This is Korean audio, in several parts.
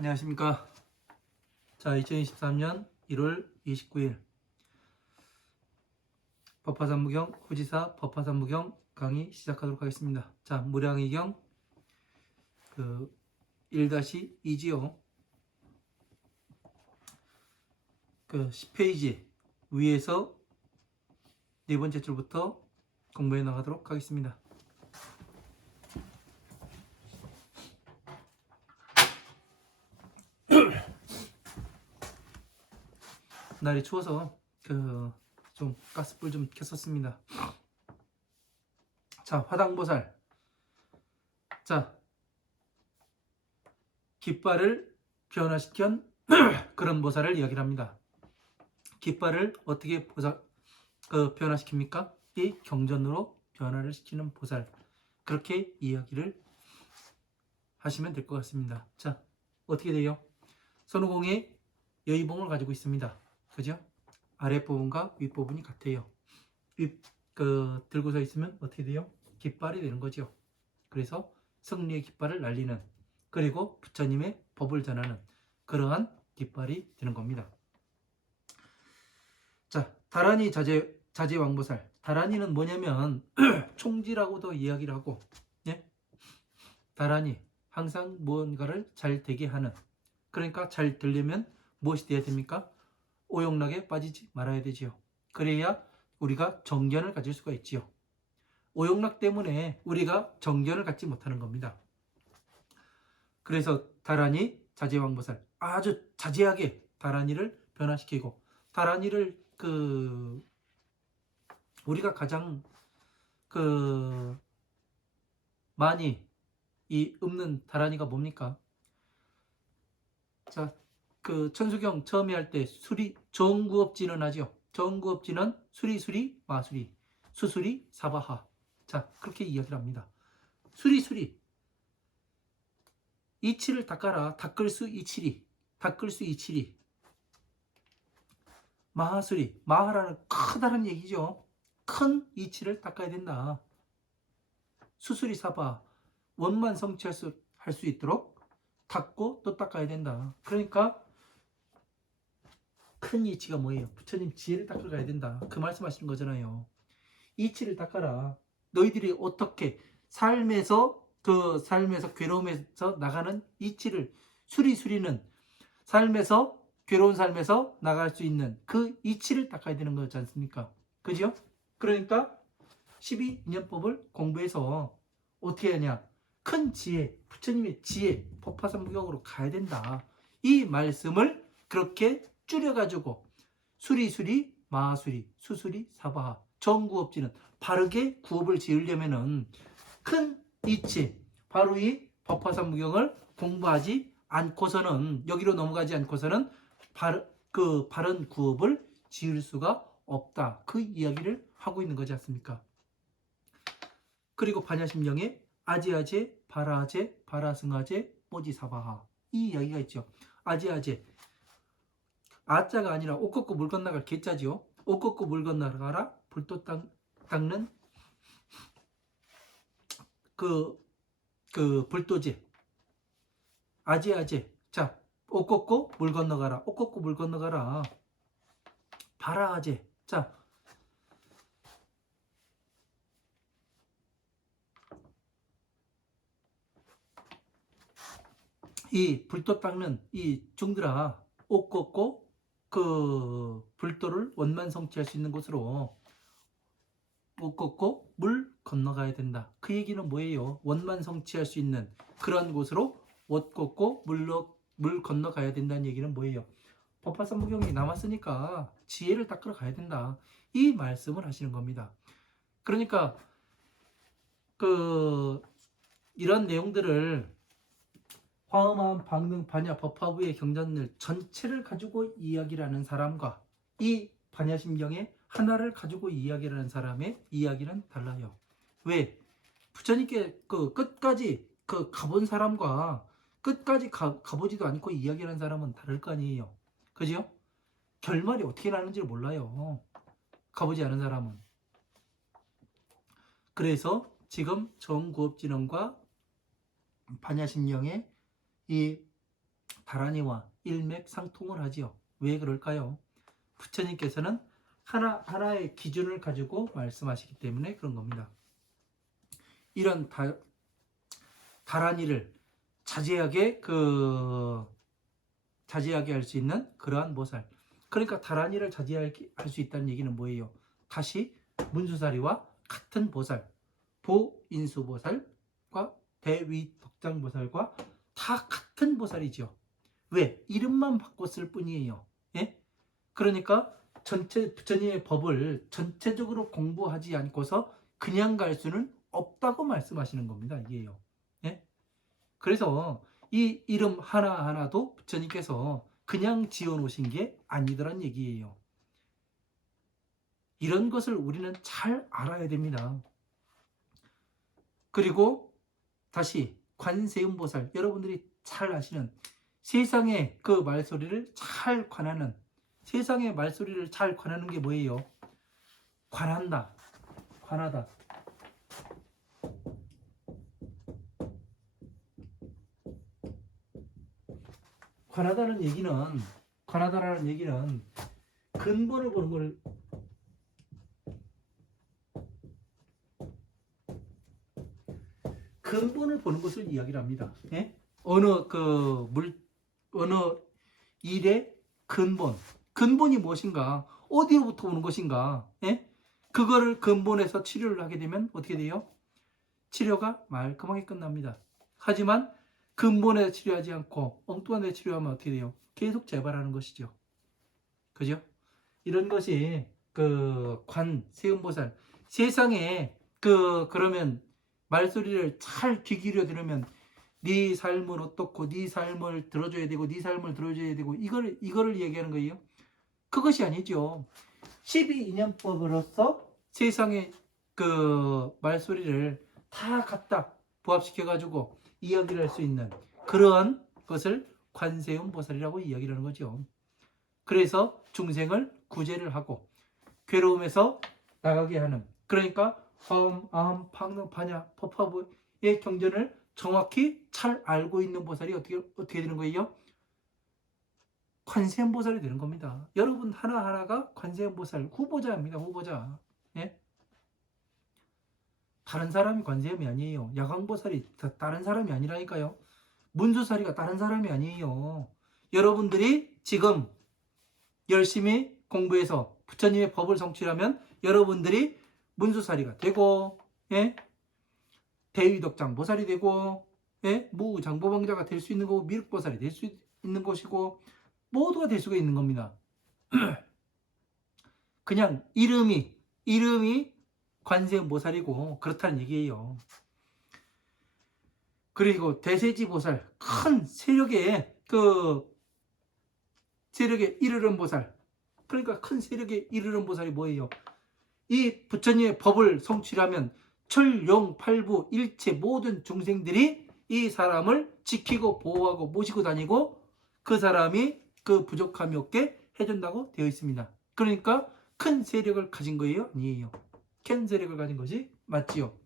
안녕하십니까. 자, 2023년 1월 29일 법화산무경 후지사 법화산무경 강의 시작하도록 하겠습니다. 자, 무량의경 1-2지요. 10페이지 위에서 네 번째 줄부터 공부해 나가도록 하겠습니다. 날이 추워서 좀 가스불 좀 켰었습니다. 자, 화당보살. 자, 깃발을 변화시킨 그런 보살을 이야기를 합니다. 깃발을 어떻게 변화시킵니까? 이 경전으로 변화를 시키는 보살. 그렇게 이야기를 하시면 될 것 같습니다. 자, 어떻게 돼요? 손오공이 여의봉을 가지고 있습니다. 그죠? 아랫부분과 윗부분이 같아요. 들고 서 있으면 어떻게 돼요? 깃발이 되는 거죠. 그래서 승리의 깃발을 날리는, 그리고 부처님의 법을 전하는 그러한 깃발이 되는 겁니다. 자, 다란이 자제왕보살. 다란이는 뭐냐면 총지라고도 이야기를 하고, 예? 다란이 항상 무언가를 잘 되게 하는, 그러니까 잘 되려면 무엇이 돼야 됩니까? 오용락에 빠지지 말아야 되지요. 그래야 우리가 정견을 가질 수가 있지요. 오용락 때문에 우리가 정견을 갖지 못하는 겁니다. 그래서 다란이 자제왕보살, 아주 자제하게 다란이를 변화시키고, 다란이를 우리가 가장 많이 읊는 다란이가 뭡니까? 자, 천수경 처음에 할 때 정구업진은 하죠. 정구업진은 수리수리 마수리 수수리 사바하. 자, 그렇게 이야기를 합니다. 수리수리, 이치를 닦아라. 닦을 수 이치리, 닦을 수 이치리. 마하수리, 마하라는 크다는 얘기죠. 큰 이치를 닦아야 된다. 수수리 사바, 원만 성취할 수 있도록 닦고 또 닦아야 된다. 그러니까 큰 이치가 뭐예요? 부처님 지혜를 닦으러 가야 된다. 그 말씀하시는 거잖아요. 이치를 닦아라. 너희들이 어떻게 삶에서 괴로움에서 나가는 이치를, 수리는 삶에서 괴로운 삶에서 나갈 수 있는 그 이치를 닦아야 되는 거지 않습니까? 그죠? 그러니까 12인연법을 공부해서 어떻게 하냐? 큰 지혜, 부처님의 지혜, 법화산무경으로 가야 된다. 이 말씀을 그렇게 줄여가지고 수리수리, 마하수리, 수수리, 사바하, 정구업지는 바르게 구업을 지으려면은 큰 이치, 바로 이 법화산무경을 공부하지 않고서는, 여기로 넘어가지 않고서는 바른 구업을 지을 수가 없다. 그 이야기를 하고 있는 거지 않습니까? 그리고 반야심경에 아제아제, 바라아제, 바라승아제, 뽀지사바하, 이 이야기가 있죠. 아제아제, 아자가 아니라 옷 걷고 물 건너갈 개자지요. 옷 걷고 물 건너가라. 불도 닦는 불도제. 아제아제. 자, 옷 걷고 물 건너가라. 옷 걷고 물 건너가라. 바라아제. 자, 이 불도 닦는 이 중들아, 옷 걷고 불도를 원만 성취할 수 있는 곳으로 옷 걷고 물 건너가야 된다. 그 얘기는 뭐예요? 원만 성취할 수 있는 그런 곳으로 옷 걷고 물 건너가야 된다는 얘기는 뭐예요? 법화산무경이 남았으니까 지혜를 닦으러 가야 된다. 이 말씀을 하시는 겁니다. 그러니까 이런 내용들을 화엄한 방능 반야 법화부의 경전을 전체를 가지고 이야기를 하는 사람과 이 반야심경의 하나를 가지고 이야기를 하는 사람의 이야기는 달라요. 왜? 부처님께 끝까지 가본 사람과 끝까지 가보지도 않고 이야기하는 사람은 다를 거 아니에요. 그죠? 결말이 어떻게 나는지 몰라요. 가보지 않은 사람은. 그래서 지금 정구업진원과 반야심경의 이 다란이와 일맥상통을 하지요. 왜 그럴까요? 부처님께서는 하나의 기준을 가지고 말씀하시기 때문에 그런 겁니다. 이런 다란이를 자제하게 할 수 있는 그러한 보살. 그러니까 다란이를 자제할 수 있다는 얘기는 뭐예요? 다시 문수사리와 같은 보살, 보인수보살과 대위덕장보살과 다 같은 보살이죠. 왜? 이름만 바꿨을 뿐이에요. 예? 그러니까 부처님의 법을 전체적으로 공부하지 않고서 그냥 갈 수는 없다고 말씀하시는 겁니다. 이게요. 예? 그래서 이 이름 하나하나도 부처님께서 그냥 지어놓으신 게 아니더란 얘기예요. 이런 것을 우리는 잘 알아야 됩니다. 그리고 다시 관세음보살, 여러분들이 잘 아시는 세상의 그 말소리를 잘 관하는, 세상의 말소리를 잘 관하는 게 뭐예요? 관한다, 관하다. 관하다라는 얘기는 근본을 보는 걸, 근본을 보는 것을 이야기를 합니다. 예? 어느 일의 근본이 무엇인가, 어디로부터 오는 것인가, 예? 그거를 근본에서 치료를 하게 되면 어떻게 돼요? 치료가 말끔하게 끝납니다. 하지만 근본에 치료하지 않고 엉뚱한 데 치료하면 어떻게 돼요? 계속 재발하는 것이죠. 그죠? 이런 것이 세음보살. 세상에 그러면 말소리를 잘 귀 기울여 들으면 네 삶은 어떻고, 네 삶을 들어줘야 되고, 네 삶을 들어줘야 되고, 이거를 얘기하는 거예요. 그것이 아니죠. 12인연법으로서 세상의 말소리를 다 갖다 부합시켜가지고 이야기를 할 수 있는 그러한 것을 관세음보살이라고 이야기를 하는 거죠. 그래서 중생을 구제를 하고 괴로움에서 나가게 하는, 그러니까 화엄, 아함, 판능, 파냐, 법화부의 경전을 정확히 잘 알고 있는 보살이 어떻게 되는 거예요? 관세음보살이 되는 겁니다. 여러분 하나하나가 관세음보살 후보자입니다. 후보자. 예? 다른 사람이 관세음이 아니에요. 야광보살이 다른 사람이 아니라니까요. 문수사리가 다른 사람이 아니에요. 여러분들이 지금 열심히 공부해서 부처님의 법을 성취하면 여러분들이 문수사리가 되고, 예? 대위덕장 보살이 되고, 예? 무장보방자가 될 수 있는 거고, 미륵보살이 될 수 있는 것이고, 모두가 될 수가 있는 겁니다. 그냥 이름이 관세음보살이고 그렇다는 얘기예요. 그리고 대세지보살, 큰 세력에 이르는 보살. 그러니까 큰 세력에 이르는 보살이 뭐예요? 이 부처님의 법을 성취하면 철용팔부 일체 모든 중생들이 이 사람을 지키고 보호하고 모시고 다니고 그 사람이 그 부족함이 없게 해준다고 되어 있습니다. 그러니까 큰 세력을 가진 거예요? 아니에요. 큰 세력을 가진 것이 맞지요.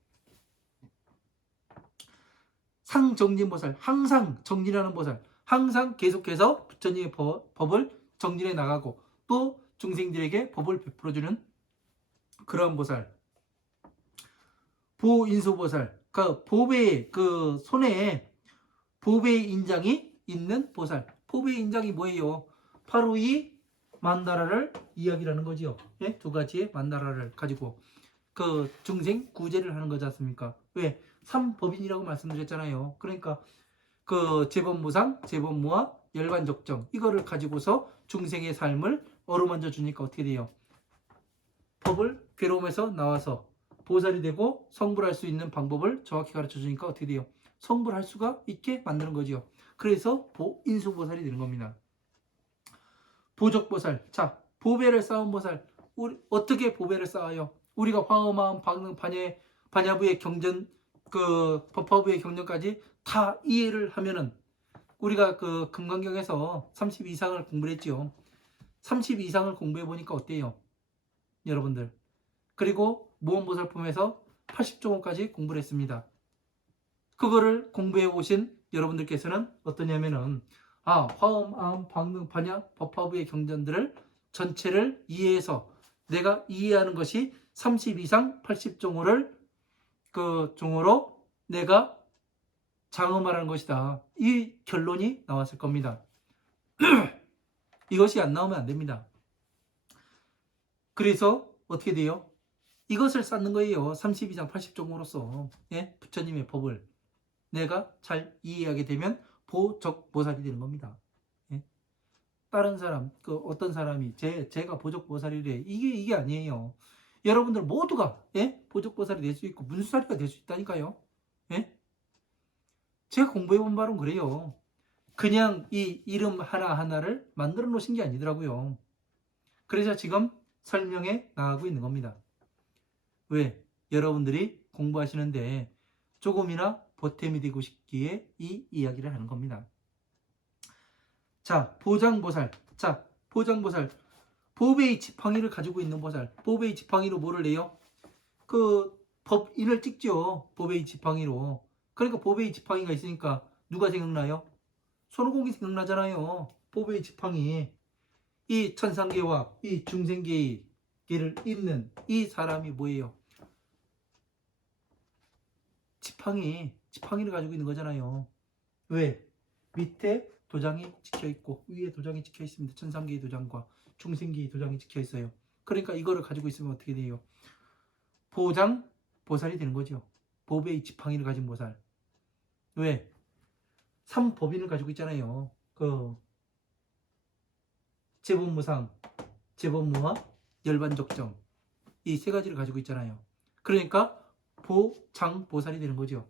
상정진보살, 항상 정진하는 보살, 항상 계속해서 부처님의 법을 정진해 나가고 또 중생들에게 법을 베풀어주는 그런 보살. 보인수보살, 보배의 손에 보배의 인장이 있는 보살. 보배의 인장이 뭐예요? 바로 이 만다라를 이야기하는 거지요. 예? 두 가지의 만다라를 가지고 중생 구제를 하는 거지 않습니까? 왜? 삼법인이라고 말씀드렸잖아요. 그러니까 재법무상, 재법무와 열반적정 이거를 가지고서 중생의 삶을 어루만져 주니까 어떻게 돼요? 법을 괴로움에서 나와서 보살이 되고 성불할 수 있는 방법을 정확히 가르쳐 주니까 어떻게 돼요? 성불할 수가 있게 만드는 거죠. 그래서 인수보살이 되는 겁니다. 보적보살, 자, 보배를 쌓은 보살, 우리 어떻게 보배를 쌓아요? 우리가 화엄마음, 방능, 반야부의 경전, 법화부의 경전까지 다 이해를 하면은 우리가 금강경에서 30 이상을 공부를 했지요. 30 이상을 공부해 보니까 어때요? 여러분들. 그리고 무언보살품에서 80조문까지 공부를 했습니다. 그거를 공부해 오신 여러분들께서는 어떠냐면은 화음, 암, 방능, 반야, 법화부의 경전들을 전체를 이해해서 내가 이해하는 것이 30 이상 80종호를 그 종호로 내가 장엄하라는 것이다. 이 결론이 나왔을 겁니다. 이것이 안 나오면 안 됩니다. 그래서 어떻게 돼요? 이것을 쌓는 거예요. 30 이상 80종으로서 예? 부처님의 법을 내가 잘 이해하게 되면 보적보살이 되는 겁니다. 예? 다른 사람, 어떤 사람이 제가 보적보살이래. 이게 아니에요. 여러분들 모두가 예? 보적보살이 될 수 있고 문수사리가 될 수 있다니까요. 예? 제가 공부해본 바로는 그래요. 그냥 이 이름 하나하나를 만들어 놓으신 게 아니더라고요. 그래서 지금 설명해 나가고 있는 겁니다. 왜? 여러분들이 공부하시는데 조금이나 보탬이 되고 싶기에 이 이야기를 하는 겁니다. 자, 보장보살. 자, 보장보살. 보배의 지팡이를 가지고 있는 보살. 보배의 지팡이로 뭐를 내요? 그 법인을 찍죠. 보배의 지팡이로. 그러니까 보배의 지팡이가 있으니까 누가 생각나요? 손오공이 생각나잖아요. 보배의 지팡이. 이 천상계와 이 중생계의 계를 잇는 이 사람이 뭐예요? 지팡이를 가지고 있는 거잖아요. 왜? 밑에 도장이 찍혀 있고 위에 도장이 찍혀 있습니다. 천상계의 도장과 중생계의 도장이 찍혀 있어요. 그러니까 이거를 가지고 있으면 어떻게 돼요? 보장 보살이 되는 거죠. 법의 지팡이를 가진 보살. 왜? 삼법인을 가지고 있잖아요. 재본무상, 재본무와 열반적정 이 세 가지를 가지고 있잖아요. 그러니까 보장보살이 되는 거죠.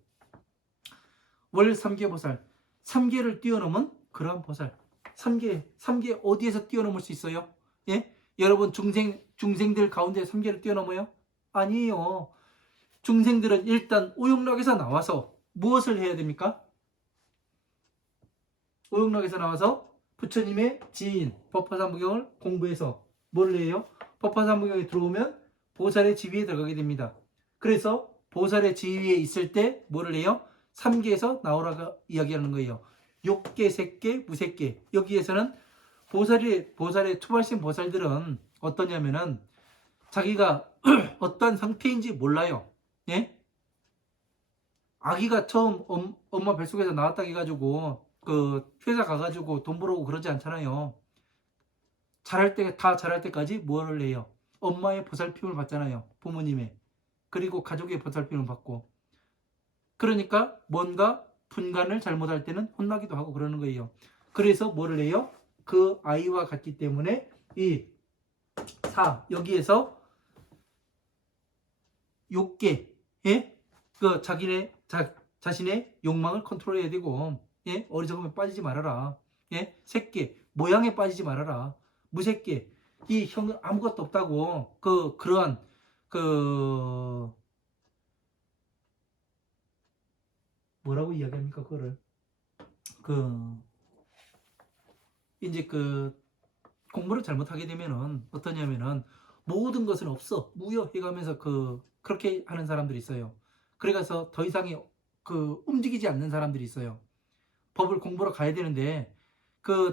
월삼계보살, 3계를 뛰어넘은 그러한 보살. 3계 어디에서 뛰어넘을 수 있어요? 예? 여러분 중생들 가운데 3계를 뛰어넘어요? 아니에요. 중생들은 일단 오욕락에서 나와서 무엇을 해야 됩니까? 오욕락에서 나와서 부처님의 지인 법화삼부경을 공부해서 뭘 해요? 법화삼부경에 들어오면 보살의 지위에 들어가게 됩니다. 그래서 보살의 지위에 있을 때 뭐를 해요? 3계에서 나오라고 이야기하는 거예요. 욕계, 색계, 무색계. 여기에서는 보살의 투발신 보살들은 어떠냐면은 자기가 어떤 상태인지 몰라요. 예? 아기가 처음 엄마 뱃속에서 나왔다 해가지고 회사 가가지고 돈 벌어오고 그러지 않잖아요. 자랄 때까지 뭐를 해요? 엄마의 보살핌을 받잖아요. 부모님의. 그리고 가족의 보살핌을 받고. 그러니까 뭔가 분간을 잘못할 때는 혼나기도 하고 그러는 거예요. 그래서 뭐를 해요? 그 아이와 같기 때문에 이 여기에서 욕계, 예? 자신의 욕망을 컨트롤해야 되고, 예? 어리석음에 빠지지 말아라. 예? 색계, 모양에 빠지지 말아라. 무색계, 이 형 아무것도 없다고 그러한 뭐라고 이야기합니까? 그거를 이제 공부를 잘못하게 되면은 어떠냐면은 모든 것은 없어 무효 해가면서 그렇게 하는 사람들이 있어요. 그래서 더 이상의 움직이지 않는 사람들이 있어요. 법을 공부로 가야 되는데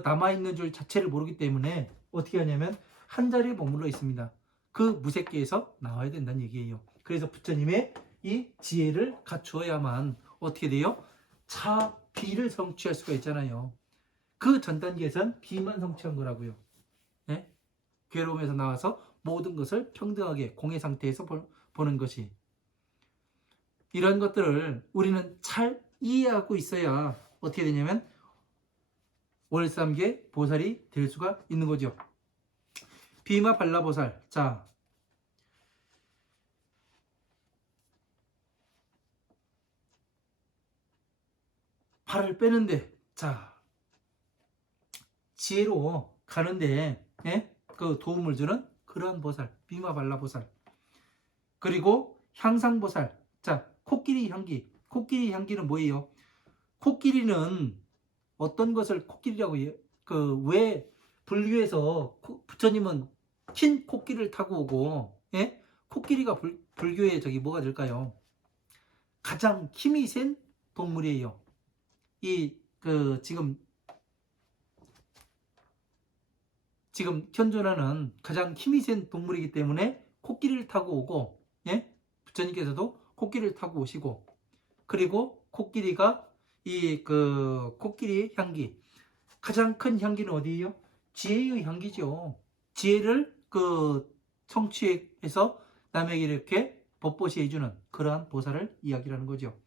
남아있는 줄 자체를 모르기 때문에 어떻게 하냐면 한 자리에 머물러 있습니다. 그 무색계에서 나와야 된다는 얘기예요. 그래서 부처님의 이 지혜를 갖추어야만 어떻게 돼요? 비를 성취할 수가 있잖아요. 그 전 단계에선 비만 성취한 거라고요. 네? 괴로움에서 나와서 모든 것을 평등하게 공의 상태에서 보는 것이, 이런 것들을 우리는 잘 이해하고 있어야 어떻게 되냐면 월삼계 보살이 될 수가 있는 거죠. 비마 발라보살. 자, 발을 빼는데, 지혜로 가는데, 예? 도움을 주는 그러한 보살, 비마 발라보살. 그리고 향상보살. 자, 코끼리 향기. 코끼리 향기는 뭐예요? 코끼리는 어떤 것을 코끼리라고 왜 불교에서 부처님은 흰 코끼리를 타고 오고, 예? 코끼리가 불교에 뭐가 될까요? 가장 힘이 센 동물이에요. 지금 지금 현존하는 가장 힘이 센 동물이기 때문에 코끼리를 타고 오고, 예? 부처님께서도 코끼리를 타고 오시고, 그리고 코끼리가 이 그 코끼리 향기, 가장 큰 향기는 어디예요? 지혜의 향기죠. 지혜를 그 성취해서 남에게 이렇게 법보시 해주는 그러한 보살을 이야기하는 거죠.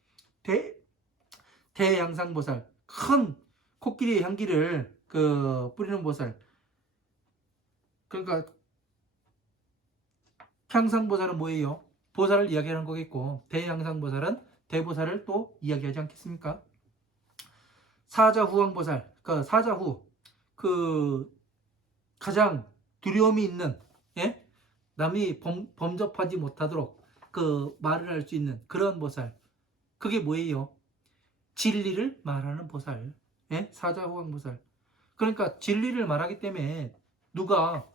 대양상보살, 큰 코끼리의 향기를 그 뿌리는 보살. 그러니까 향상보살은 뭐예요? 보살을 이야기하는 거겠고, 대양상보살은 대보살을 또 이야기하지 않겠습니까? 사자후왕보살, 그 사자후, 그 가장 두려움이 있는, 예? 남이 범접하지 못하도록 그 말을 할 수 있는 그런 보살. 그게 뭐예요? 진리를 말하는 보살. 예? 사자후왕보살. 그러니까 진리를 말하기 때문에 누가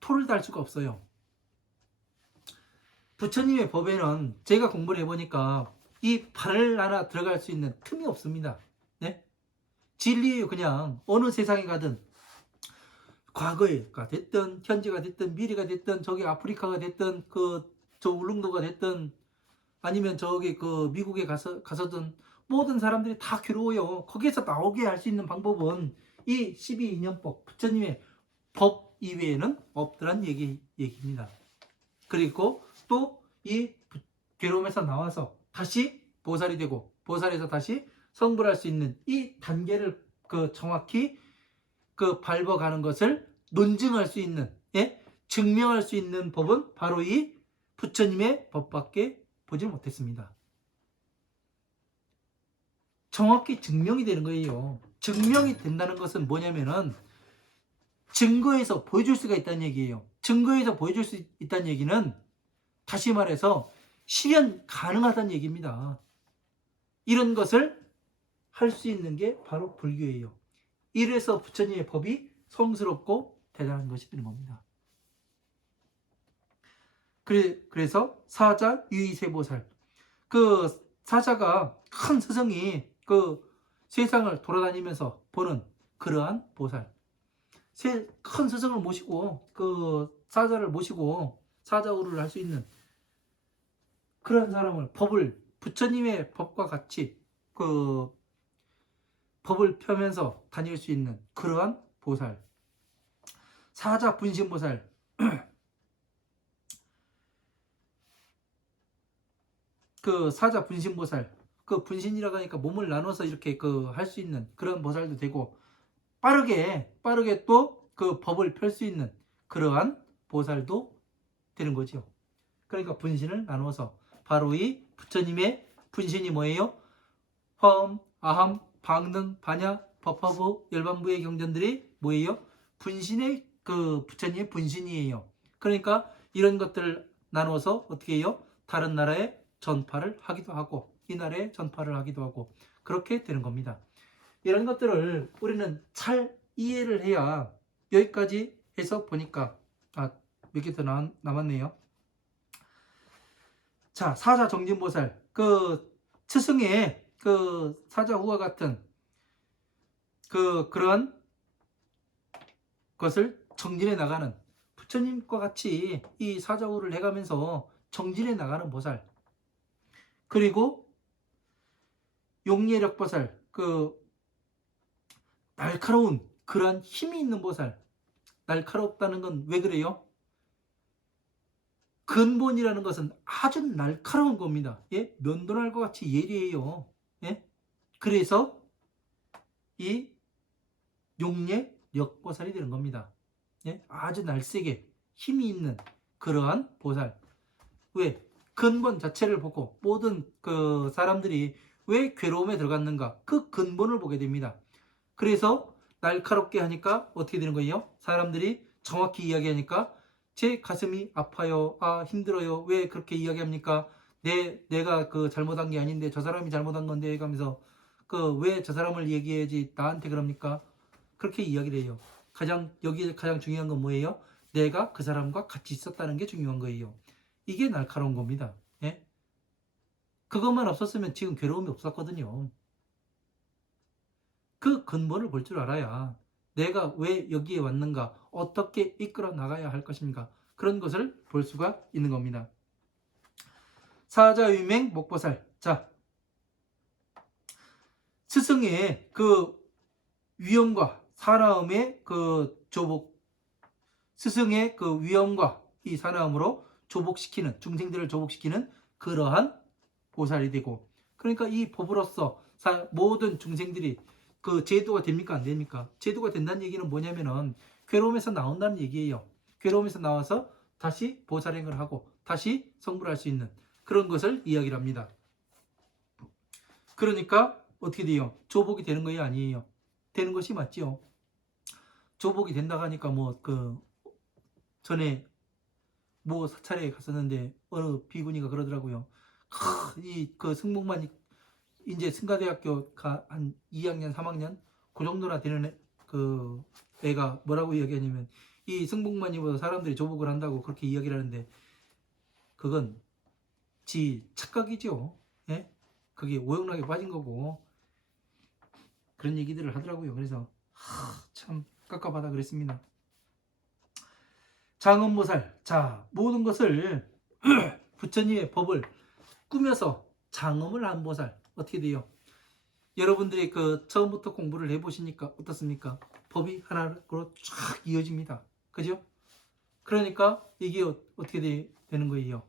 토를 달 수가 없어요. 부처님의 법에는 제가 공부를 해보니까 이 발을 하나 들어갈 수 있는 틈이 없습니다. 네? 진리예요. 그냥 어느 세상에 가든, 과거가 됐든 현재가 됐든 미래가 됐든 저기 아프리카가 됐든 저 울릉도가 됐든 아니면 저기 그 미국에 가서든 모든 사람들이 다 괴로워요. 거기에서 나오게 할 수 있는 방법은 이 12인연법, 부처님의 법 이외에는 없더란 얘기입니다. 그리고 또 이 괴로움에서 나와서 다시 보살이 되고, 보살에서 다시 성불할 수 있는 이 단계를 그 정확히 그 밟아가는 것을 논증할 수 있는, 예? 증명할 수 있는 법은 바로 이 부처님의 법밖에 보지 못했습니다. 정확히 증명이 되는 거예요. 증명이 된다는 것은 뭐냐면은 증거에서 보여줄 수가 있다는 얘기예요. 증거에서 보여줄 수 있다는 얘기는 다시 말해서 실현 가능하다는 얘기입니다. 이런 것을 할 수 있는 게 바로 불교예요. 이래서 부처님의 법이 성스럽고 대단한 것이 되는 겁니다. 그래서 사자 유의세보살, 그 사자가 큰 스승이 그 세상을 돌아다니면서 보는 그러한 보살, 큰 스승을 모시고 그 사자를 모시고 사자우를 할 수 있는 그런 사람을, 법을 부처님의 법과 같이 그 법을 펴면서 다닐 수 있는 그러한 보살, 사자 분신보살. 그 사자 분신보살, 그 분신이라고 하니까 몸을 나눠서 이렇게 그 할 수 있는 그런 보살도 되고, 빠르게 또 그 법을 펼 수 있는 그러한 보살도 되는 거죠. 그러니까 분신을 나눠서 바로 이 부처님의 분신이 뭐예요? 화엄, 아함, 방능, 반야, 법화부, 열반부의 경전들이 뭐예요? 분신의 그 부처님의 분신이에요. 그러니까 이런 것들을 나눠서 어떻게 해요? 다른 나라에 전파를 하기도 하고 이 나라에 전파를 하기도 하고 그렇게 되는 겁니다. 이런 것들을 우리는 잘 이해를 해야, 여기까지 해서 보니까 몇 개 더 남았네요. 자, 사자 정진보살, 그 스승의 그 사자후와 같은 그런 것을 정진해 나가는, 부처님과 같이 이 사자후를 해가면서 정진해 나가는 보살, 그리고 용예력보살, 그 날카로운 그러한 힘이 있는 보살. 날카롭다는 건 왜 그래요? 근본이라는 것은 아주 날카로운 겁니다. 예? 면도날 것 같이 예리해요. 예? 그래서 이 용예력보살이 되는 겁니다. 예? 아주 날쌔게 힘이 있는 그러한 보살. 왜? 근본 자체를 보고 모든 그 사람들이 왜 괴로움에 들어갔는가, 그 근본을 보게 됩니다. 그래서 날카롭게 하니까 어떻게 되는 거예요? 사람들이 정확히 이야기하니까 제 가슴이 아파요, 힘들어요, 왜 그렇게 이야기합니까? 내가 그 잘못한 게 아닌데 저 사람이 잘못한 건데 하면서 그 왜 저 사람을 얘기해야지 나한테 그럽니까? 그렇게 이야기를 해요. 여기 가장 중요한 건 뭐예요? 내가 그 사람과 같이 있었다는 게 중요한 거예요. 이게 날카로운 겁니다. 예? 그것만 없었으면 지금 괴로움이 없었거든요. 그 근본을 볼 줄 알아야 내가 왜 여기에 왔는가, 어떻게 이끌어 나가야 할 것인가, 그런 것을 볼 수가 있는 겁니다. 사자유맹 목보살. 자, 스승의 그 위엄과 사나움의 그 조복, 스승의 그 위엄과 이 사나움으로 조복시키는, 중생들을 조복시키는 그러한 보살이 되고, 그러니까 이 법으로서 모든 중생들이 그 제도가 됩니까 안 됩니까? 제도가 된다는 얘기는 뭐냐면은 괴로움에서 나온다는 얘기예요. 괴로움에서 나와서 다시 보살행을 하고 다시 성불할 수 있는 그런 것을 이야기를 합니다. 그러니까 어떻게 돼요? 조복이 되는 거예요, 아니에요? 되는 것이 맞지요. 조복이 된다고 하니까 뭐 그 전에 뭐 사찰에 갔었는데 어느 비구니가 그러더라고요. 이 그 승복만 이제 승가대학교 한 2학년 3학년 그 정도나 되는 그 애가 뭐라고 이야기하냐면, 이 승복만이보다 사람들이 조복을 한다고 그렇게 이야기를 하는데, 그건 지 착각이죠. 예? 그게 오용락에 빠진 거고, 그런 얘기들을 하더라고요. 그래서 참 깝깝하다 그랬습니다. 장엄보살. 자, 모든 것을 부처님의 법을 꾸며서 장엄을 한 보살. 어떻게 돼요? 여러분들이 그 처음부터 공부를 해보시니까 어떻습니까? 법이 하나로 쫙 이어집니다. 그죠? 그러니까 이게 어떻게 되는 거예요?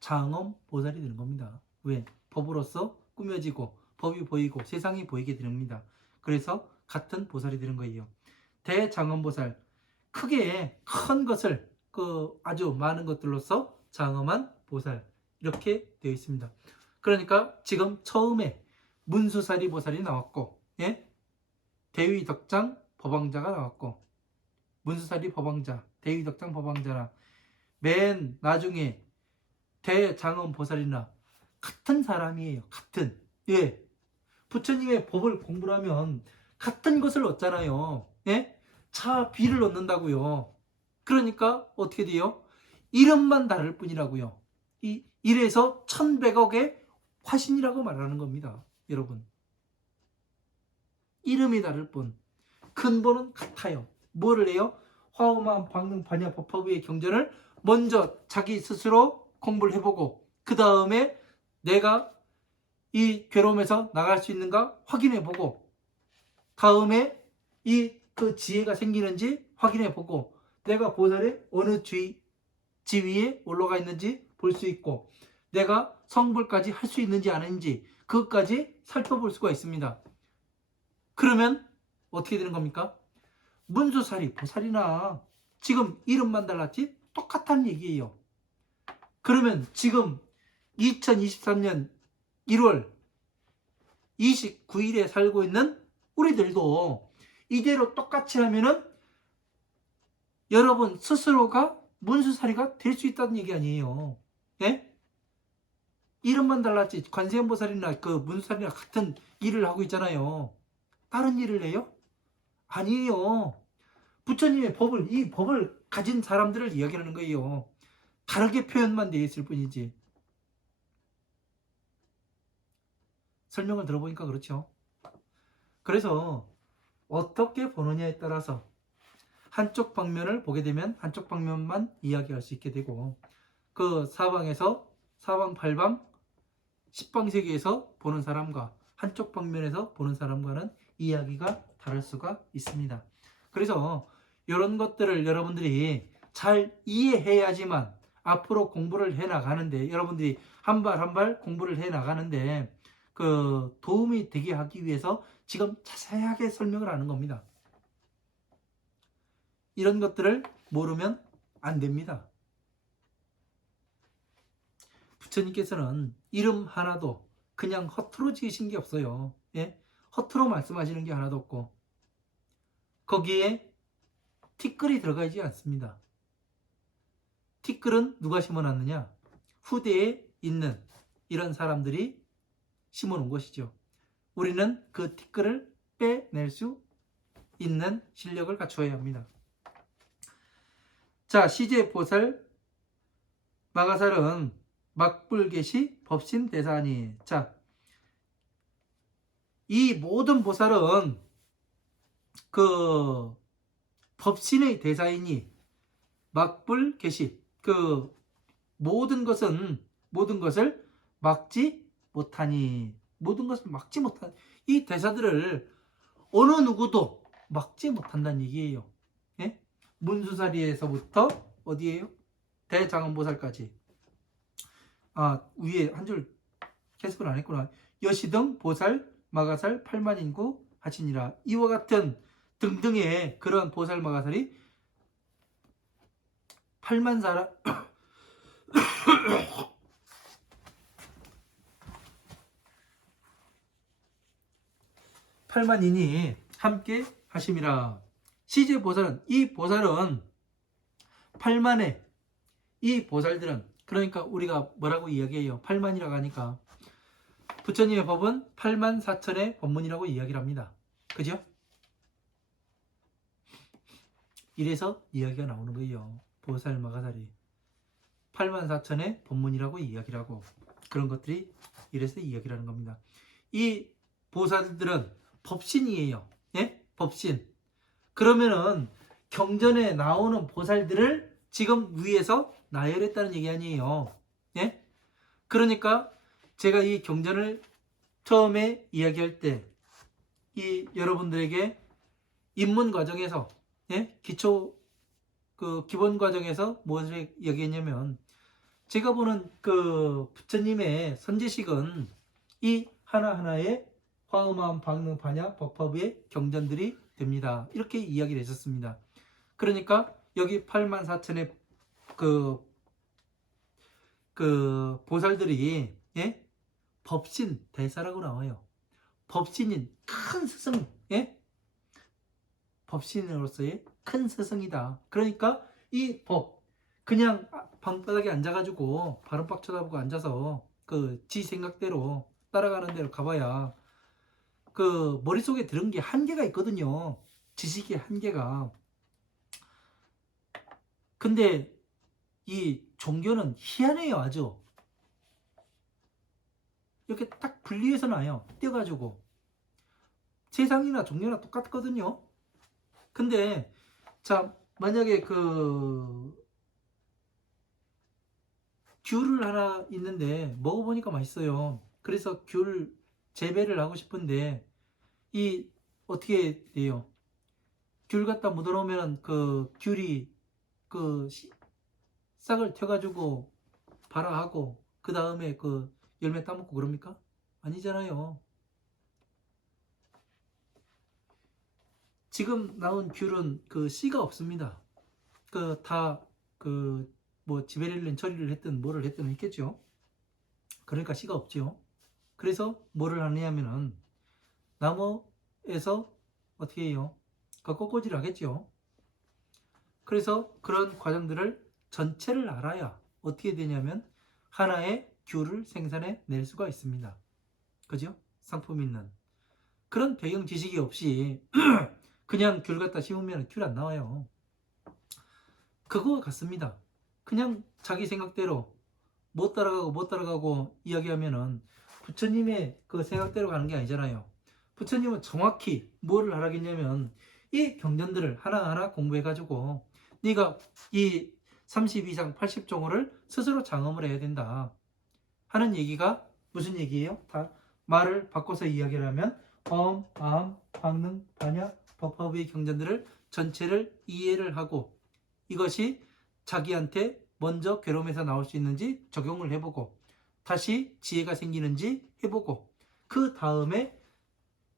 장엄 보살이 되는 겁니다. 왜? 법으로서 꾸며지고 법이 보이고 세상이 보이게 됩니다. 그래서 같은 보살이 되는 거예요. 대장엄 보살. 크게 큰 것을 그 아주 많은 것들로서 장엄한 보살, 이렇게 되어 있습니다. 그러니까 지금 처음에 문수사리 보살이 나왔고, 예? 대위덕장 법왕자가 나왔고, 문수사리 법왕자, 대위덕장 법왕자나 맨 나중에 대장엄 보살이나 같은 사람이에요. 같은. 예. 부처님의 법을 공부를 하면 같은 것을 얻잖아요. 예? 차 비를 얻는다고요. 그러니까 어떻게 돼요? 이름만 다를 뿐이라고요. 이 이래서 1100억의 화신이라고 말하는 겁니다. 여러분. 이름이 다를 뿐. 근본은 같아요. 뭐를 해요? 화엄한 방능 반야 법화부의 경전을 먼저 자기 스스로 공부를 해보고, 그 다음에 내가 이 괴로움에서 나갈 수 있는가 확인해보고, 다음에 이 그 지혜가 생기는지 확인해보고, 내가 보살의 어느 지위에 올라가 있는지 볼 수 있고, 내가 성불까지 할 수 있는지 아닌지 그것까지 살펴볼 수가 있습니다. 그러면 어떻게 되는 겁니까? 문수사리 보살이나 지금 이름만 달랐지 똑같다는 얘기예요. 그러면 지금 2023년 1월 29일에 살고 있는 우리들도 이대로 똑같이 하면은 여러분 스스로가 문수사리가 될 수 있다는 얘기 아니에요. 예? 이름만 달랐지 관세음보살이나 그 문수사리나 같은 일을 하고 있잖아요. 다른 일을 해요? 아니에요. 부처님의 법을, 이 법을 가진 사람들을 이야기하는 거예요. 다르게 표현만 되어 있을 뿐이지. 설명을 들어보니까 그렇죠. 그래서 어떻게 보느냐에 따라서 한쪽 방면을 보게 되면 한쪽 방면만 이야기할 수 있게 되고, 그 사방에서 사방 팔방 10방세계에서 보는 사람과 한쪽 방면에서 보는 사람과는 이야기가 다를 수가 있습니다. 그래서 이런 것들을 여러분들이 잘 이해해야지만 앞으로 공부를 해 나가는데, 여러분들이 한 발 한 발 공부를 해 나가는데 그 도움이 되게 하기 위해서 지금 자세하게 설명을 하는 겁니다. 이런 것들을 모르면 안 됩니다. 부처님께서는 이름 하나도 그냥 허투루 지으신 게 없어요. 예? 허투루 말씀하시는 게 하나도 없고, 거기에 티끌이 들어가 있지 않습니다. 티끌은 누가 심어놨느냐? 후대에 있는 이런 사람들이 심어놓은 것이죠. 우리는 그 티끌을 빼낼 수 있는 실력을 갖추어야 합니다. 자, 시제보살 마가살은 막불계시 법신대사니. 자, 이 모든 보살은 그 법신의 대사이니 막불 개시, 그 모든 것을 막지 못하니, 모든 것을 막지 못한 이 대사들을 어느 누구도 막지 못한다는 얘기예요. 예? 문수사리에서부터 어디예요? 대장엄보살까지. 아, 위에 한 줄 해석을 안 했구나. 여시등 보살 마가살 팔만인구 하시니라. 이와 같은 등등의 그런 보살 마가살이 8만 사람 8만인이 함께 하심이라. 시제 보살은, 이 보살은 8만의 이 보살들은, 그러니까 우리가 뭐라고 이야기해요? 8만이라고 하니까 부처님의 법은 8만 4천의 법문이라고 이야기를 합니다. 그죠? 이래서 이야기가 나오는 거예요. 보살 마가살이 8만 4천의 법문이라고 이야기를 하고, 그런 것들이 이래서 이야기를 하는 겁니다. 이 보살들은 법신이에요. 예? 법신. 그러면은 경전에 나오는 보살들을 지금 위에서 나열했다는 얘기 아니에요. 예? 그러니까 제가 이 경전을 처음에 이야기할 때 이 여러분들에게 입문 과정에서, 예? 기초 그 기본 과정에서 무엇을 얘기했냐면, 제가 보는 그 부처님의 선지식은 이 하나하나의 화엄함 방능 반야 법화부의 경전들이 됩니다. 이렇게 이야기를 했었습니다. 그러니까 여기 8만 4천의 그 보살들이, 예? 법신 대사라고 나와요. 법신인 큰 스승, 예? 법신으로서의 큰 스승이다. 그러니까 이 법, 그냥 방바닥에 앉아가지고 바른박 쳐다보고 앉아서 그 지 생각대로 따라가는 대로 가봐야 그 머릿속에 들은 게 한계가 있거든요. 지식의 한계가. 근데 이 종교는 희한해요. 아주 이렇게 딱 분리해서 놔요. 떼가지고. 세상이나 종교나 똑같거든요. 근데 자, 만약에 그 귤을 하나 있는데 먹어보니까 맛있어요. 그래서 귤 재배를 하고 싶은데 이 어떻게 돼요? 귤 갖다 묻어놓으면 그 귤이 그 싹을 튀어가지고 발화하고 그 다음에 그 열매 따먹고 그럽니까? 아니잖아요. 지금 나온 귤은 그 씨가 없습니다. 그 다 그 뭐 지베릴린 처리를 했든 뭐를 했든 했겠죠. 그러니까 씨가 없죠. 그래서 뭐를 하느냐면은 나무에서 어떻게 해요? 그 꺾어질 하겠죠. 그래서 그런 과정들을 전체를 알아야 어떻게 되냐면 하나의 귤을 생산해 낼 수가 있습니다. 그죠? 상품 있는 그런 배경 지식이 없이 그냥 귤 갖다 심으면 귤 안 나와요. 그거와 같습니다. 그냥 자기 생각대로 못 따라가고 이야기하면은 부처님의 그 생각대로 가는 게 아니잖아요. 부처님은 정확히 뭐를 하라겠냐면 이 경전들을 하나하나 공부해가지고 네가 이 32장 80종호를 스스로 장엄을 해야 된다 하는 얘기가 무슨 얘기예요? 다 말을 바꿔서 이야기를 하면 화엄, 아함, 방능, 반야, 법화부의 경전들을 전체를 이해를 하고 이것이 자기한테 먼저 괴로움에서 나올 수 있는지 적용을 해보고 다시 지혜가 생기는지 해보고 그 다음에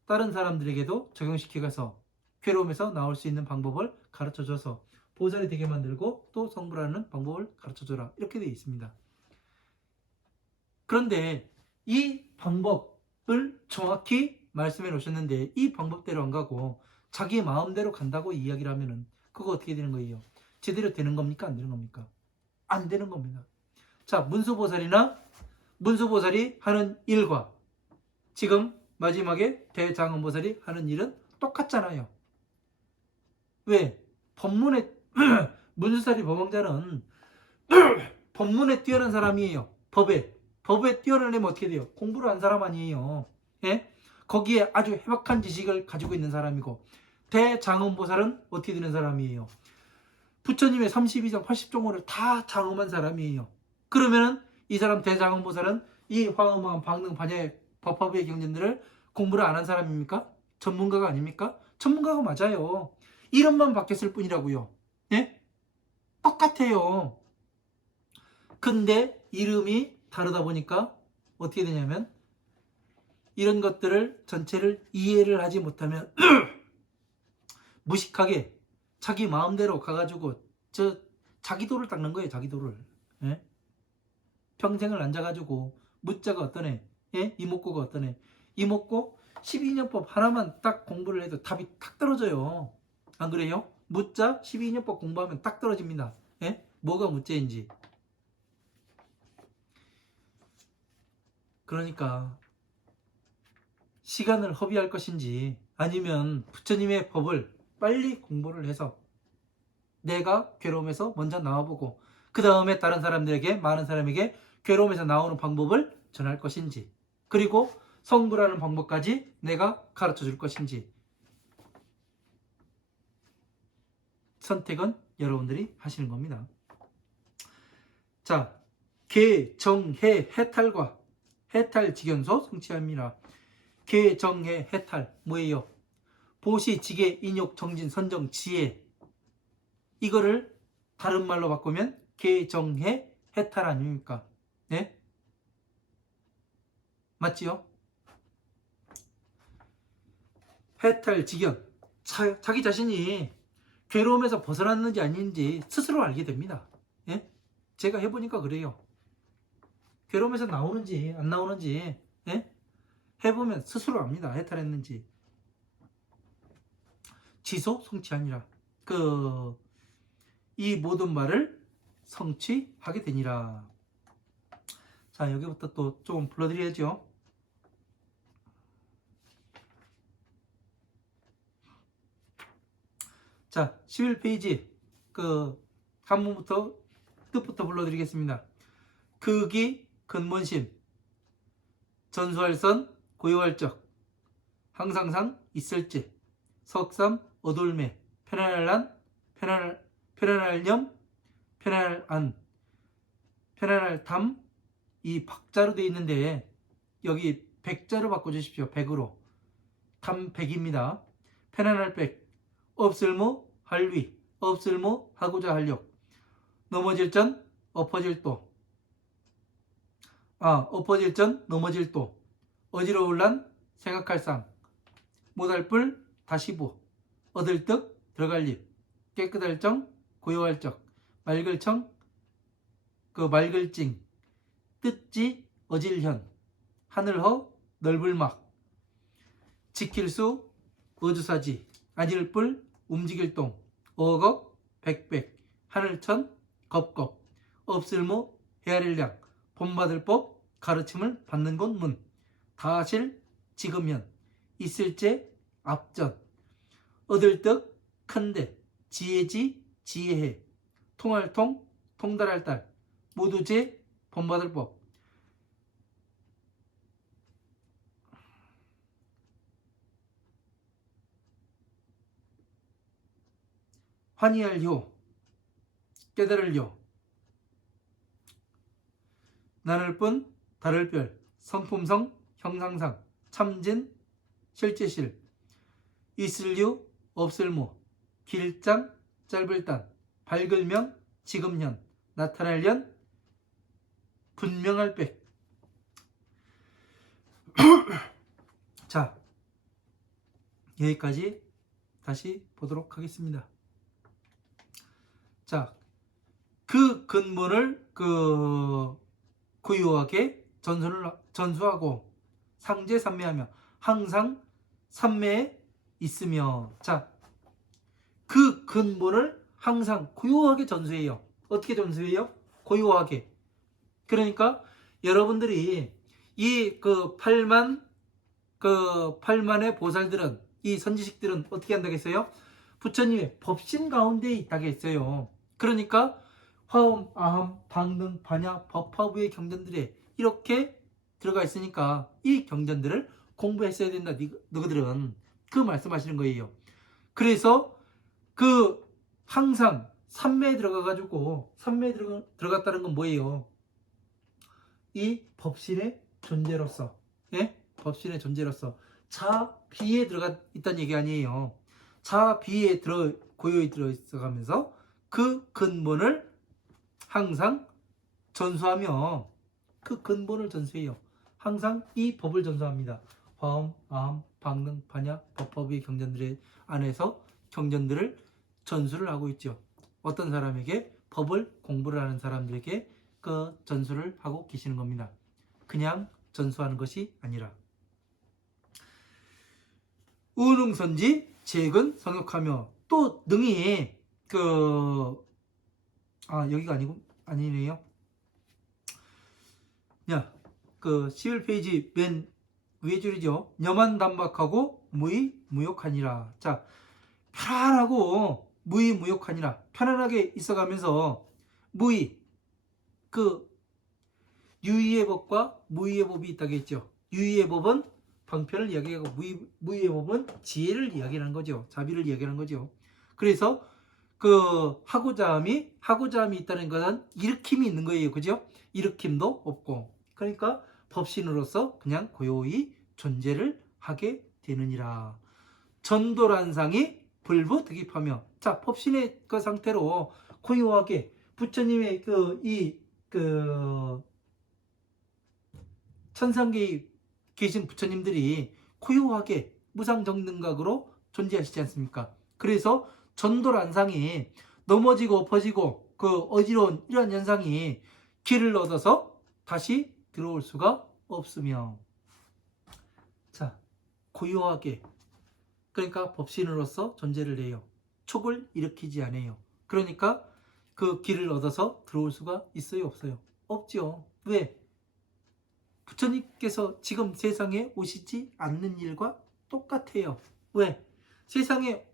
다른 사람들에게도 적용시켜가서 괴로움에서 나올 수 있는 방법을 가르쳐줘서 보살이 되게 만들고 또 성불하는 방법을 가르쳐줘라 이렇게 되어 있습니다. 그런데 이 방법을 정확히 말씀해 놓으셨는데 이 방법대로 안 가고 자기 마음대로 간다고 이야기를 하면은 그거 어떻게 되는 거예요? 제대로 되는 겁니까? 안 되는 겁니까? 안 되는 겁니다. 자, 문수보살이 하는 일과 지금 마지막에 대장엄보살이 하는 일은 똑같잖아요. 왜? 법문에 문수살이 법왕자는 법문에 뛰어난 사람이에요. 법에 뛰어나려면 어떻게 돼요? 공부를 한 사람 아니에요. 예? 거기에 아주 해박한 지식을 가지고 있는 사람이고 대장엄보살은 어떻게 되는 사람이에요? 부처님의 32종 80종호를 다 장엄한 사람이에요. 그러면은 이 사람 대장엄보살은 이 화엄한 방능 반야의 법화부의 경전들을 공부를 안 한 사람입니까? 전문가가 아닙니까? 전문가가 맞아요. 이름만 바뀌었을 뿐이라고요. 예? 똑같아요. 근데 이름이 다르다 보니까 어떻게 되냐면 이런 것들을 전체를 이해를 하지 못하면 무식하게 자기 마음대로 가가지고 자기 도를 닦는 거예요. 자기 도를. 예? 평생을 앉아가지고 무자가 어떤 애, 예? 이목구가 어떤 애, 이목구 12년법 하나만 딱 공부를 해도 답이 탁 떨어져요. 안 그래요? 무자 12년법 공부하면 딱 떨어집니다. 예? 뭐가 무자인지. 그러니까 시간을 허비할 것인지 아니면 부처님의 법을 빨리 공부를 해서 내가 괴로움에서 먼저 나와보고 그 다음에 다른 사람들에게, 많은 사람에게 괴로움에서 나오는 방법을 전할 것인지, 그리고 성불하는 방법까지 내가 가르쳐 줄 것인지, 선택은 여러분들이 하시는 겁니다. 자, 계, 정, 해, 해탈과 해탈 직연소 성취합니다. 계, 정, 해, 해탈 뭐예요? 보시, 지계, 인욕, 정진, 선정, 지혜. 이거를 다른 말로 바꾸면 개정해 해탈 아닙니까? 네? 맞지요? 해탈 직연. 자기 자신이 괴로움에서 벗어났는지 아닌지 스스로 알게 됩니다. 예? 제가 해보니까 그래요. 괴로움에서 나오는지 안 나오는지, 예? 해보면 스스로 압니다. 해탈했는지. 지소 성취하니라. 이 모든 말을 성취하게 되니라. 자, 여기부터 또 조금 불러드려야죠. 자, 11페이지 한문부터 뜻부터 불러드리겠습니다. 극이 근본심, 전수할선 고요할적, 항상상 있을지, 석삼 어돌매, 편안할란, 편안할념, 편안할안, 편안할담. 이 박자로 되어 있는데 여기 백자로 바꿔주십시오. 백으로. 담백입니다. 편안할 백, 없을무 할위, 없을무 하고자 하려, 넘어질 전 엎어질 도, 엎어질 전 넘어질 도, 어지러울란 생각할 상, 못할 뿔 다시 부, 얻을 득 들어갈 립, 깨끗할 정 고요할 적, 맑을 청 맑을 찡, 뜯지 어질현, 하늘허 넓을 막, 지킬 수 어주사지, 아질 뿔 움직일 똥, 어걱 백백, 하늘천 겁겁, 없을무 헤아릴량, 본받을 법 가르침을 받는 곳 문, 다하실 지금현, 있을제 앞전, 얻을 득 큰데, 지혜지 지혜해, 통할 통 통달할 딸, 모두제 본받을 법, 환희할 효, 깨달을 요, 나눌 뿐 다를 별, 성품성 형상상, 참진 실제실, 있을 유 없을 무, 길장 짧을 단, 밝을 명 지금현, 나타날 연 분명할 백. 자, 여기까지 다시 보도록 하겠습니다. 자, 그 근본을 고유하게 전수하고 상제 삼매하며 항상 삼매에 있으며. 자, 그 근본을 항상 고요하게 전수해요. 어떻게 전수해요? 고요하게. 그러니까 여러분들이 이 8만의 보살들은, 이 선지식들은 어떻게 한다겠어요? 부처님의 법신 가운데 있다겠어요. 그러니까 화엄, 아함, 방능, 반야, 법화부의 경전들에 이렇게 들어가 있으니까 이 경전들을 공부했어야 된다. 너희들은 그 말씀하시는 거예요. 그래서 그 항상 삼매에 들어가가지고 삼매에 들어갔다는 건 뭐예요? 이 법신의 존재로서, 예? 법신의 존재로서 자비에 들어가 있다는 얘기 아니에요. 자비에 고요히 들어 있어가면서 그 근본을 항상 전수하며 그 근본을 전수해요. 항상 이 법을 전수합니다. 화엄, 아함, 방능, 반야, 법법의 경전들의 안에서 경전들을 전수를 하고 있죠. 어떤 사람에게 법을 공부를 하는 사람들에게 그 전수를 하고 계시는 겁니다. 그냥 전수하는 것이 아니라 우능선지 재근 성욕하며 또 능히 여기가 아니네요. 야, 11페이지 맨 위에 줄이죠. 녀만 단박하고 무의무욕하니라. 자, 편안하고 무의무욕하니라. 편안하게 있어가면서 무의, 유의의 법과 무의의 법이 있다고 했죠. 유의의 법은 방편을 이야기하고 무의의 법은 지혜를 이야기하는 거죠. 자비를 이야기하는 거죠. 그래서 하고자 함이 있다는 것은 일으킴이 있는 거예요. 그죠? 일으킴도 없고. 그러니까 법신으로서 그냥 고요히 존재를 하게 되느니라. 전도란상이 불부득입하며. 자, 법신의 그 상태로 고요하게 부처님의 천상계에 계신 부처님들이 고요하게 무상정등각으로 존재하시지 않습니까? 그래서 전도란상이 넘어지고 엎어지고 어지러운 이러한 현상이 길을 얻어서 다시 들어올 수가 없으며, 자, 고요하게, 그러니까 법신으로서 존재를 해요. 촉을 일으키지 않아요. 그러니까 그 길을 얻어서 들어올 수가 있어요, 없어요? 없죠. 왜? 부처님께서 지금 세상에 오시지 않는 일과 똑같아요. 왜? 세상에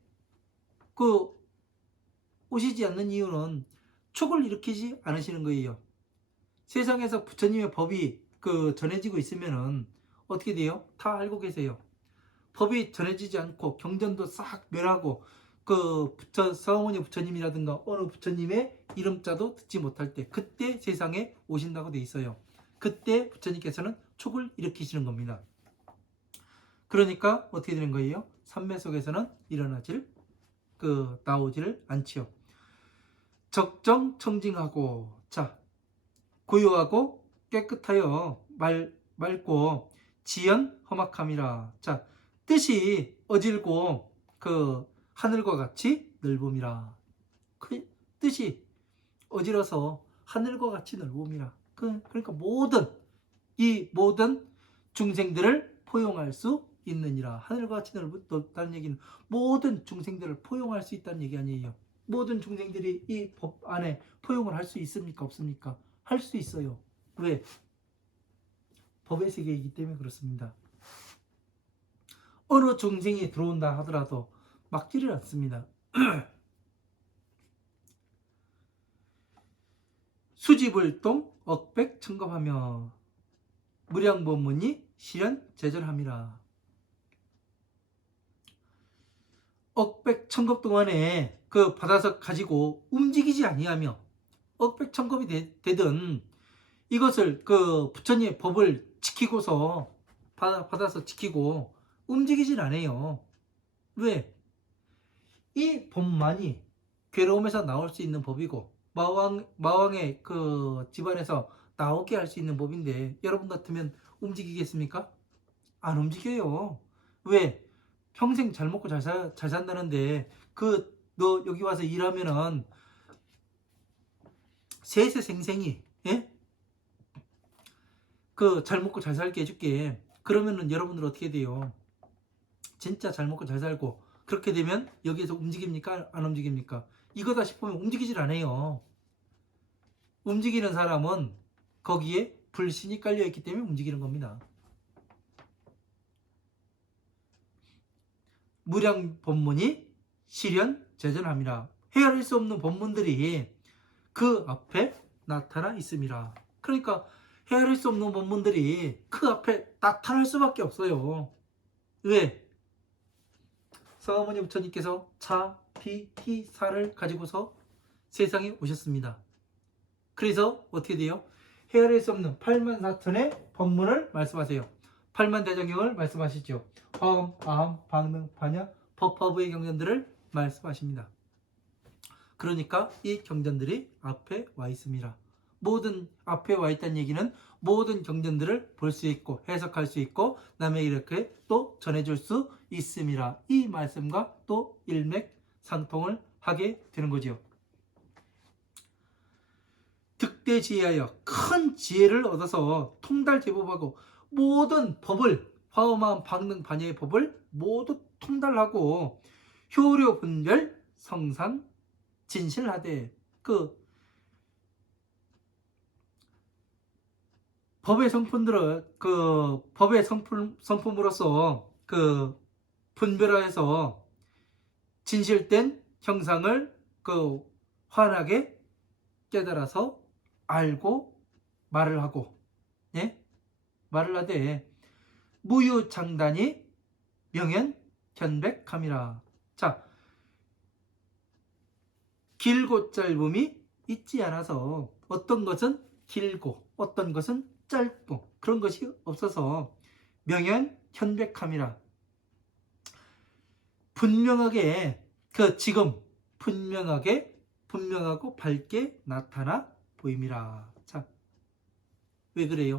오시지 않는 이유는 촉을 일으키지 않으시는 거예요. 세상에서 부처님의 법이 전해지고 있으면은 어떻게 돼요? 다 알고 계세요. 법이 전해지지 않고 경전도 싹 멸하고 서원의 부처님이라든가 어느 부처님의 이름자도 듣지 못할 때, 그때 세상에 오신다고 돼 있어요. 그때 부처님께서는 촉을 일으키시는 겁니다. 그러니까 어떻게 되는 거예요? 삼매 속에서는 나오지를 않지요. 적정청징하고, 자, 고요하고 깨끗하여 맑고 지연 험악함이라. 자, 뜻이 어질고 하늘과 같이 넓음이라. 뜻이 어지러서 하늘과 같이 넓음이라. 그러니까 모든 중생들을 포용할 수 있느니라. 하늘과 같이 넓다는 얘기는 모든 중생들을 포용할 수 있다는 얘기 아니에요. 모든 중생들이 이 법 안에 포용을 할 수 있습니까? 없습니까? 할 수 있어요. 왜? 법의 세계이기 때문에 그렇습니다. 어느 중생이 들어온다 하더라도 막지를 않습니다. 수지불동 억백청겁하며 무량법문이 실현제절함이라. 억백청겁 동안에 받아서 가지고 움직이지 아니하며, 억백청겁이 되든 이것을 부처님의 법을 지키고서 받아서 지키고 움직이질 않아요. 왜? 이 법만이 괴로움에서 나올 수 있는 법이고 마왕의 집안에서 나오게 할 수 있는 법인데, 여러분 같으면 움직이겠습니까? 안 움직여요. 왜? 평생 잘 먹고 잘 산다는데 너 여기 와서 일하면은 세세생생이, 예? 잘 먹고 잘 살게 해줄게. 그러면은 여러분들 어떻게 돼요? 진짜 잘 먹고 잘 살고, 그렇게 되면 여기에서 움직입니까? 안 움직입니까? 이거다 싶으면 움직이질 않아요. 움직이는 사람은 거기에 불신이 깔려있기 때문에 움직이는 겁니다. 무량 법문이 실현 재전함이라. 헤아릴 수 없는 법문들이 그 앞에 나타나 있음이라. 그러니까 헤아릴 수 없는 법문들이 그 앞에 나타날 수밖에 없어요. 왜? 성어머니 부처님께서 차, 피, 티, 사를 가지고서 세상에 오셨습니다. 그래서 어떻게 돼요? 헤아릴 수 없는 8만 4천의 법문을 말씀하세요. 8만 대장경을 말씀하시죠. 화엄, 아함, 방능, 반야, 법화부의 경전들을 말씀하십니다. 그러니까 이 경전들이 앞에 와 있습니다. 모든 앞에 와 있다는 얘기는 모든 경전들을 볼 수 있고 해석할 수 있고 남에게 이렇게 또 전해줄 수 있습니다. 이 말씀과 또 일맥상통을 하게 되는 거죠. 득대지혜하여 큰 지혜를 얻어서 통달제법하고 모든 법을 화엄한 방능 반야의 법을 모두 통달하고 효료 분별 성산 진실하되 그 법의 성품들을 그 법의 성품으로서 그 분별하여서 진실된 형상을 그 환하게 깨달아서 알고 말을 하고 예? 말을 하되 무유장단이 명현견백함이라. 자, 길고 짧음이 있지 않아서 어떤 것은 길고 어떤 것은 짧고 그런 것이 없어서 명현견백함이라. 분명하게 그 지금 분명하고 밝게 나타나 보임이라. 자, 왜 그래요?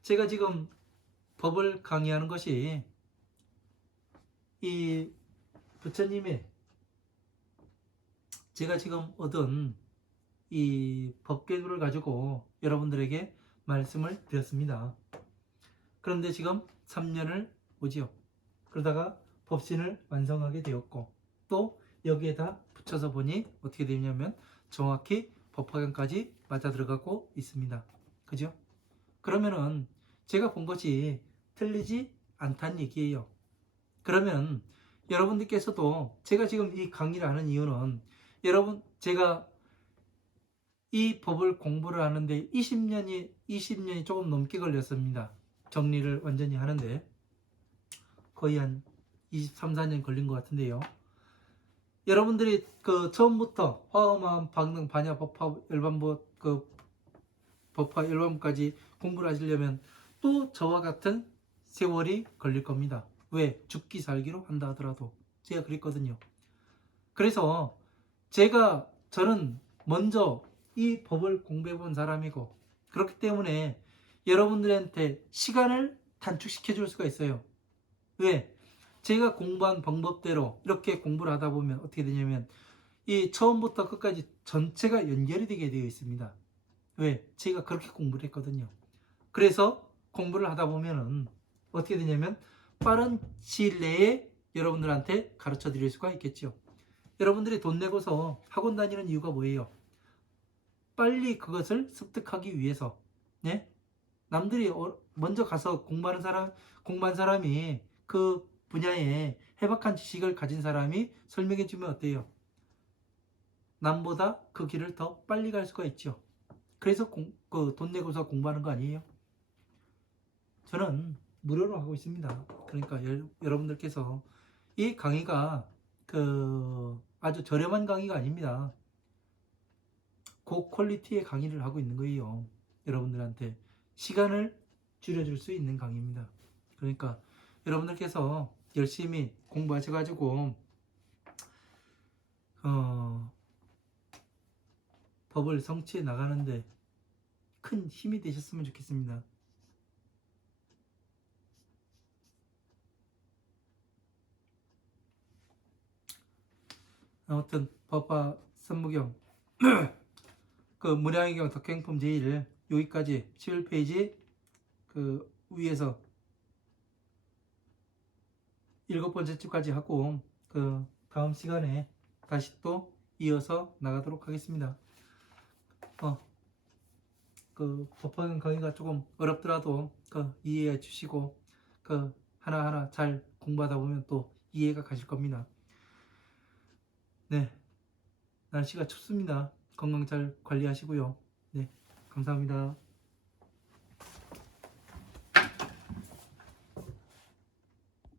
제가 지금 법을 강의하는 것이 이 부처님의 제가 지금 얻은 이 법계를 가지고 여러분들에게 말씀을 드렸습니다. 그런데 지금 3년을 오지요. 그러다가 법신을 완성하게 되었고 또 여기에다 붙여서 보니 어떻게 되냐면 정확히 법화경까지 맞아 들어가고 있습니다. 그죠? 그러면은 제가 본 것이 틀리지 않다는 얘기예요. 그러면 여러분들께서도 제가 지금 이 강의를 하는 이유는 여러분 제가 이 법을 공부를 하는데 20년이 조금 넘게 걸렸습니다. 정리를 완전히 하는데 거의 한 23, 4년 걸린 것 같은데요. 여러분들이 그 처음부터 화엄함, 방능, 반야, 법화, 열반부 그 법화, 열반부까지 공부를 하시려면 또 저와 같은 세월이 걸릴 겁니다. 왜? 죽기 살기로 한다 하더라도 제가 그랬거든요. 그래서 저는 먼저 이 법을 공부해 본 사람이고 그렇기 때문에 여러분들한테 시간을 단축시켜 줄 수가 있어요. 왜? 제가 공부한 방법대로 이렇게 공부를 하다 보면 어떻게 되냐면 이 처음부터 끝까지 전체가 연결이 되게 되어 있습니다. 왜? 제가 그렇게 공부를 했거든요. 그래서 공부를 하다 보면은 어떻게 되냐면 빠른 시일 내에 여러분들한테 가르쳐 드릴 수가 있겠죠. 여러분들이 돈 내고서 학원 다니는 이유가 뭐예요? 빨리 그것을 습득하기 위해서. 네? 남들이 먼저 가서 공부한 사람이 그 분야에 해박한 지식을 가진 사람이 설명해 주면 어때요? 남보다 그 길을 더 빨리 갈 수가 있죠. 그래서 돈 내고서 공부하는 거 아니에요? 저는 무료로 하고 있습니다. 그러니까 여러분들께서 이 강의가 아주 저렴한 강의가 아닙니다. 고퀄리티의 강의를 하고 있는 거예요. 여러분들한테 시간을 줄여줄 수 있는 강의입니다. 그러니까 여러분들께서 열심히 공부하셔가지고 법을 성취해 나가는데 큰 힘이 되셨으면 좋겠습니다. 아무튼 법화 선무경 그 무량의경 덕행품 제1 여기까지 11페이지 그 위에서 7번째 줄까지 하고 그 다음 시간에 다시 또 이어서 나가도록 하겠습니다. 그 법화경 강의가 조금 어렵더라도 이해해 주시고 하나하나 잘 공부하다 보면 또 이해가 가실 겁니다. 네, 날씨가 춥습니다. 건강 잘 관리하시고요. 네, 감사합니다.